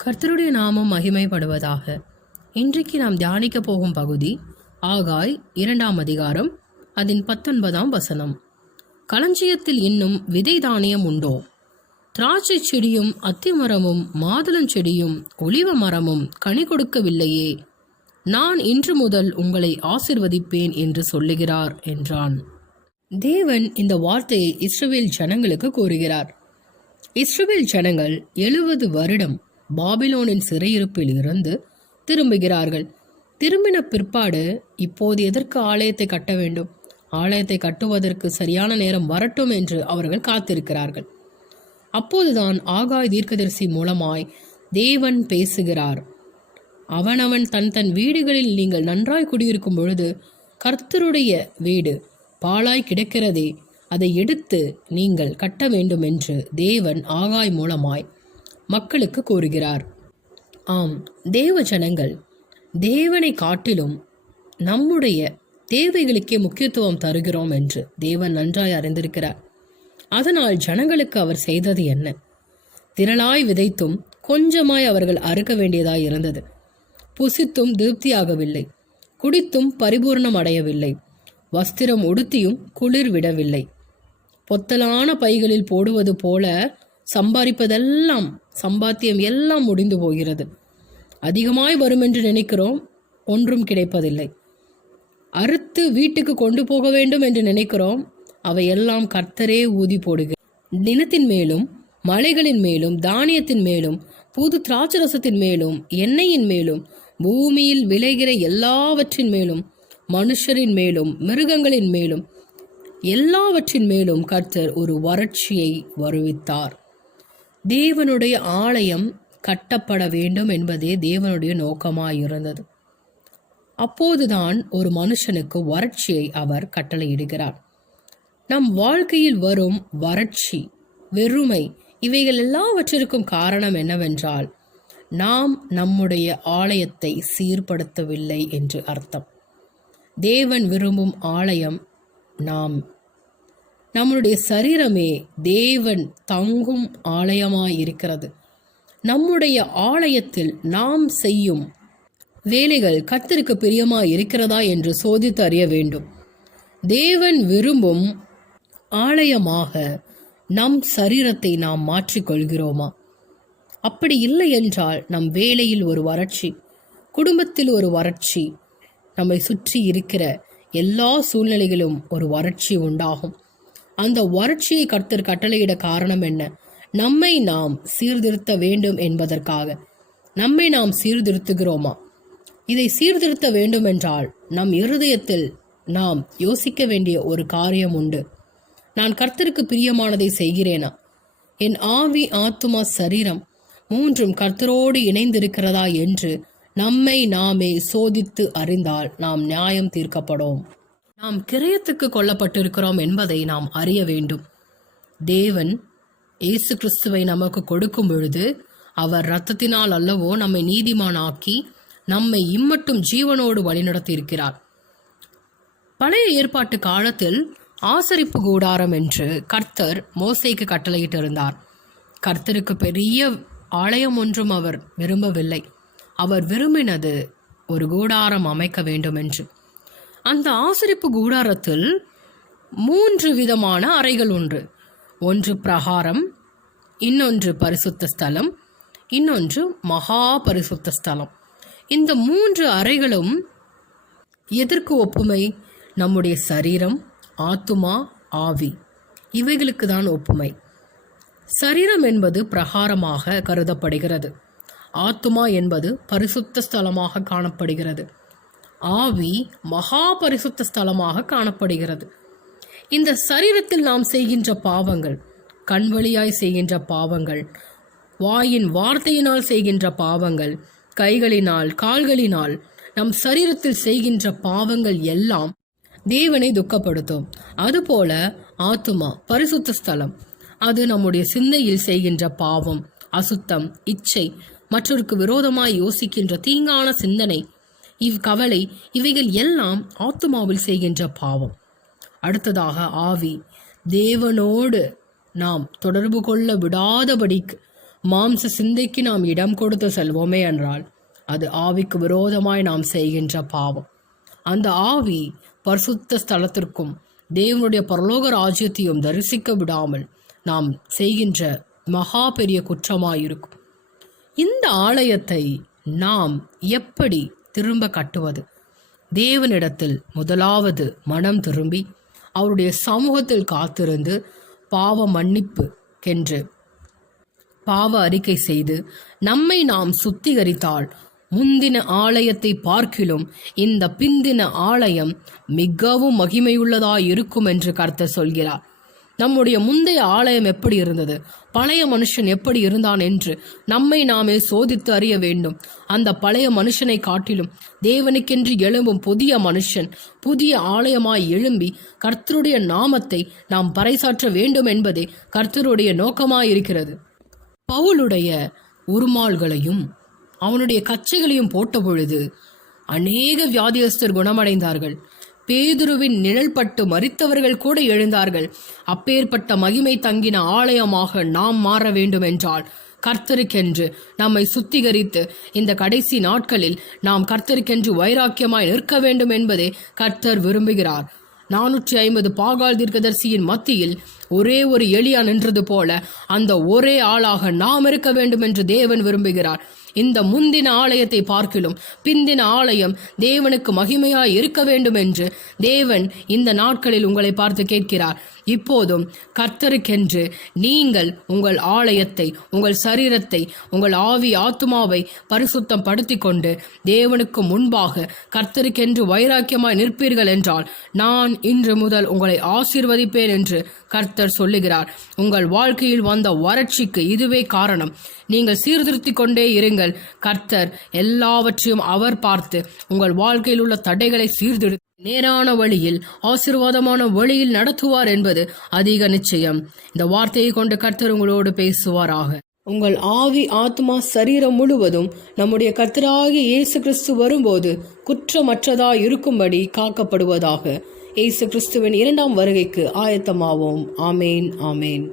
கர்த்தருடைய நாமம் மகிமைப்படுவதாக. இன்றைக்கு நாம் தியானிக்க போகும் பகுதி ஆகாய் 2ஆம் அதிகாரம், அதன் 19ஆம் வசனம். களஞ்சியத்தில் இன்னும் விதை தானியம் உண்டோ? திராட்சை செடியும் அத்திமரமும் மாதுளஞ்செடியும் ஒலிவ மரமும் கனி கொடுக்கவில்லையே? நான் இன்று முதல் உங்களை ஆசிர்வதிப்பேன் என்று சொல்லுகிறார் என்றான். தேவன் இந்த வார்த்தையை இஸ்ரவேல் ஜனங்களுக்கு கூறுகிறார். இஸ்ரவேல் ஜனங்கள் 70 வருடம் பாபிலோனின் சிறையிருப்பில் இருந்து திரும்புகிறார்கள். திரும்பின பிற்பாடு இப்போது எதற்கு ஆலயத்தை கட்ட வேண்டும்? ஆலயத்தை கட்டுவதற்கு சரியான நேரம் வரட்டும் என்று அவர்கள் காத்திருக்கிறார்கள். அப்போதுதான் ஆகாய் தீர்க்கதரிசி மூலமாய் தேவன் பேசுகிறார். அவனவன் தன் தன் வீடுகளில் நீங்கள் நன்றாய் குடியிருக்கும் பொழுது கர்த்தருடைய வீடு பாழாய் கிடக்கிறதே, அதை எடுத்து நீங்கள் கட்ட வேண்டும் என்று தேவன் ஆகாய் மூலமாய் மக்களுக்கு கூறுகிறார். ஆம், தேவ ஜனங்கள் தேவனை காட்டிலும் நம்முடைய தேவைகளுக்கே முக்கியத்துவம் தருகிறோம் என்று தேவன் நன்றாய் அறிந்திருக்கிறார். அதனால் ஜனங்களுக்கு அவர் செய்தது என்ன? திரளாய் விதைத்தும் கொஞ்சமாய் அவர்கள் அறுக்க வேண்டியதாய் இருந்தது. புசித்தும் திருப்தியாகவில்லை, குடித்தும் பரிபூர்ணம் அடையவில்லை, வஸ்திரம் உடுத்தியும் குளிர் விடவில்லை. பொத்தலான பைகளில் போடுவது போல சம்பாத்தியம் எல்லாம் முடிந்து போகிறது. அதிகமாய் வரும் என்று நினைக்கிறோம், ஒன்றும் கிடைப்பதில்லை. அறுத்து வீட்டுக்கு கொண்டு போக வேண்டும் என்று நினைக்கிறோம், அவையெல்லாம் கர்த்தரே ஊதி போடுகிறார். நிலத்தின் மேலும் மலைகளின் மேலும் தானியத்தின் மேலும் புது திராட்சரசத்தின் மேலும் எண்ணெயின் மேலும் பூமியில் விளைகிற எல்லாவற்றின் மேலும் மனுஷரின் மேலும் மிருகங்களின் மேலும் எல்லாவற்றின் மேலும் கர்த்தர் ஒரு வறட்சியை வருவித்தார். தேவனுடைய ஆலயம் கட்டப்பட வேண்டும் என்பதே தேவனுடைய நோக்கமாயிருந்தது. அப்போதுதான் ஒரு மனுஷனுக்கு வறட்சியை அவர் கட்டளையிடுகிறார். நம் வாழ்க்கையில் வரும் வறட்சி, வெறுமை, இவைகள் எல்லாவற்றிற்கும் காரணம் என்னவென்றால் நாம் நம்முடைய ஆலயத்தை சீர்படுத்தவில்லை என்று அர்த்தம். தேவன் விரும்பும் ஆலயம் நம்முடைய சரீரமே தேவன் தங்கும் ஆலயமாயிருக்கிறது. நம்முடைய ஆலயத்தில் நாம் செய்யும் வேலைகள் கர்த்தருக்கு பிரியமாய் இருக்கிறதா என்று சோதித்து அறிய வேண்டும். தேவன் விரும்பும் ஆலயமாக நம் சரீரத்தை நாம் மாற்றிக்கொள்கிறோமா? அப்படி இல்லை என்றால் நம் வேலையில் ஒரு வறட்சி, குடும்பத்தில் ஒரு வறட்சி, நம்மை சுற்றி இருக்கிற எல்லா சூழ்நிலைகளும் ஒரு வறட்சி உண்டாகும். அந்த வறட்சியை கர்த்தர் கட்டளையிட காரணம் என்ன? நம்மை நாம் சீர்திருத்த வேண்டும் என்பதற்காக. நம்மை நாம் சீர்திருத்துகிறோமா? இதை சீர்திருத்த வேண்டும் என்றால் நம் இருதயத்தில் நாம் யோசிக்க வேண்டிய ஒரு காரியம் உண்டு. நான் கர்த்தருக்கு பிரியமானதை செய்கிறேனா? என் ஆவி, ஆத்துமா, சரீரம் மூன்றும் கர்த்தரோடு இணைந்திருக்கிறதா என்று நம்மை நாமே சோதித்து அறிந்தால் நாம் நியாயம் தீர்க்கப்படும். நாம் கிரயத்துக்கு கொல்லப்பட்டிருக்கிறோம் என்பதை நாம் அறிய வேண்டும். தேவன் இயேசு கிறிஸ்துவை நமக்கு கொடுக்கும் பொழுது அவர் இரத்தத்தினால் அல்லவோ நம்மை நீதிமானாக்கி நம்மை இம்மட்டும் ஜீவனோடு வழிநடத்தி இருக்கிறார். பழைய ஏற்பாட்டு காலத்தில் ஆசரிப்பு கூடாரம் என்று கர்த்தர் மோசேக்கு கட்டளையிட்டிருந்தார். கர்த்தருக்கு பெரிய ஆலயம் ஒன்றும் அவர் விரும்பவில்லை. அவர் விரும்பினது ஒரு கூடாரம் அமைக்க வேண்டும் என்று. அந்த ஆசரிப்பு கூடாரத்தில் 3 விதமான அறைகள் உண்டு. ஒன்று பிரகாரம், இன்னொன்று பரிசுத்த ஸ்தலம், இன்னொன்று மகா பரிசுத்த ஸ்தலம். இந்த 3 அறைகளும் எதற்கு ஒப்புமை? நம்முடைய சரீரம், ஆத்துமா, ஆவி, இவைகளுக்கு தான் ஒப்புமை. சரீரம் என்பது பிரகாரமாக கருதப்படுகிறது. ஆத்துமா என்பது பரிசுத்த ஸ்தலமாக காணப்படுகிறது. ஆவி மகா பரிசுத்த ஸ்தலமாக காணப்படுகிறது. இந்த சரீரத்தில் நாம் செய்கின்ற பாவங்கள், கண்வழியாய் செய்கின்ற பாவங்கள், வாயின் வார்த்தையினால் செய்கின்ற பாவங்கள், கைகளினால் கால்களினால் நம் சரீரத்தில் செய்கின்ற பாவங்கள் எல்லாம் தேவனை துக்கப்படுத்தும். அதுபோல ஆத்துமா பரிசுத்த ஸ்தலம், அது நம்முடைய சிந்தையில் செய்கின்ற பாவம், அசுத்தம், இச்சை, மற்றொருக்கு விரோதமாய் யோசிக்கின்ற தீங்கான சிந்தனை, கவலை, இவைகள் எல்லாம் ஆத்துமாவில் செய்கின்ற பாவம். அடுத்ததாக ஆவி, தேவனோடு நாம் தொடர்பு கொள்ள விடாதபடிக்கு மாம்ச சிந்தைக்கு நாம் இடம் கொடுத்து செல்வோமே என்றால் அது ஆவிக்கு விரோதமாய் நாம் செய்கின்ற பாவம். அந்த ஆவி பரிசுத்த ஸ்தலத்திற்கும் தேவனுடைய பரலோக ராஜ்யத்தையும் தரிசிக்க விடாமல் நாம் செய்கின்ற மகா பெரிய குற்றமாயிருக்கும். இந்த ஆலயத்தை நாம் எப்படி திரும்ப கட்டுவது? தேவனிடத்தில் முதலாவது மனம் திரும்பி அவருடைய சமூகத்தில் காத்திருந்து பாவ மன்னிப்புக்கென்று பாவ அறிக்கை செய்து நம்மை நாம் சுத்திகரித்தால் முந்தின ஆலயத்தை பார்க்கிலும் இந்த பிந்தின ஆலயம் மிகவும் மகிமையுள்ளதாய் இருக்கும் என்று கர்த்தர் சொல்கிறார். நம்முடைய முந்தைய ஆலயம் எப்படி இருந்தது, பழைய மனுஷன் எப்படி இருந்தான் என்று நம்மை நாமே சோதித்து அறிய வேண்டும். அந்த பழைய மனுஷனை காட்டிலும் தேவனுக்கென்று எழும்பும் புதிய மனுஷன் புதிய ஆலயமாய் எழும்பி கர்த்தருடைய நாமத்தை நாம் பறைசாற்ற வேண்டும் என்பதே கர்த்தருடைய நோக்கமாயிருக்கிறது. பவுலுடைய உருமால்களையும் அவனுடைய கச்சைகளையும் போட்ட பொழுது அநேக வியாதியஸ்தர் குணமடைந்தார்கள். பேதுருவின் நிழல் பட்டு மரித்தவர்கள் கூட எழுந்தார்கள். அப்பேற்பட்ட மகிமை தங்கின ஆலயமாக நாம் மாற வேண்டும் என்றால் கர்த்தருக்கென்று நம்மை சுத்திகரித்து இந்த கடைசி நாட்களில் நாம் கர்த்தருக்கென்று வைராக்கியமாய் நிற்க வேண்டும் என்பதே கர்த்தர் விரும்புகிறார். 450 பாகால் தீர்க்கதரிசியின் மத்தியில் ஒரே ஒரு எலியா நின்றது போல அந்த ஒரே ஆளாக நாம் இருக்க வேண்டும் என்று தேவன் விரும்புகிறார். இந்த முந்தின ஆலயத்தை பார்க்கிலும் பிந்தின ஆலயம் தேவனுக்கு மகிமையாய் இருக்க வேண்டும் என்று தேவன் இந்த நாட்களில் உங்களை பார்த்து கேட்கிறார். இப்போதும் கர்த்தருக்கென்று நீங்கள் உங்கள் ஆலயத்தை, உங்கள் சரீரத்தை, உங்கள் ஆவி ஆத்துமாவை பரிசுத்தம் படுத்தி கொண்டு தேவனுக்கு முன்பாக கர்த்தருக்கென்று வைராக்கியமாய் நிற்பீர்கள் என்றால் நான் இன்று முதல் உங்களை ஆசீர்வதிப்பேன் என்று கர்த்தர் சொல்லுகிறார். உங்கள் வாழ்க்கையில் வந்த வறட்சிக்கு இதுவே காரணம். நீங்கள் சீர்திருத்தி கொண்டே இருங்கள். கர்த்தர் எல்லாவற்றையும் அவர் பார்த்து உங்கள் வாழ்க்கையில் உள்ள தடைகளை சீர்திருத்தி நேரான வழியில் ஆசீர்வாதமான வழியில் நடத்துவார் என்பது அதிக நிச்சயம். இந்த வார்த்தையை கொண்டு கர்த்தர் உங்களோடு பேசுவாராக. உங்கள் ஆவி ஆத்மா சரீரம் முழுவதும் நம்முடைய கர்த்தராகிய இயேசு கிறிஸ்து வரும்போது குற்றமற்றதாய் இருக்கும்படி காக்கப்படுவதாக. இயேசு கிறிஸ்துவின் 2ஆம் வருகைக்கு ஆயத்தமாவோம். ஆமேன், ஆமேன்.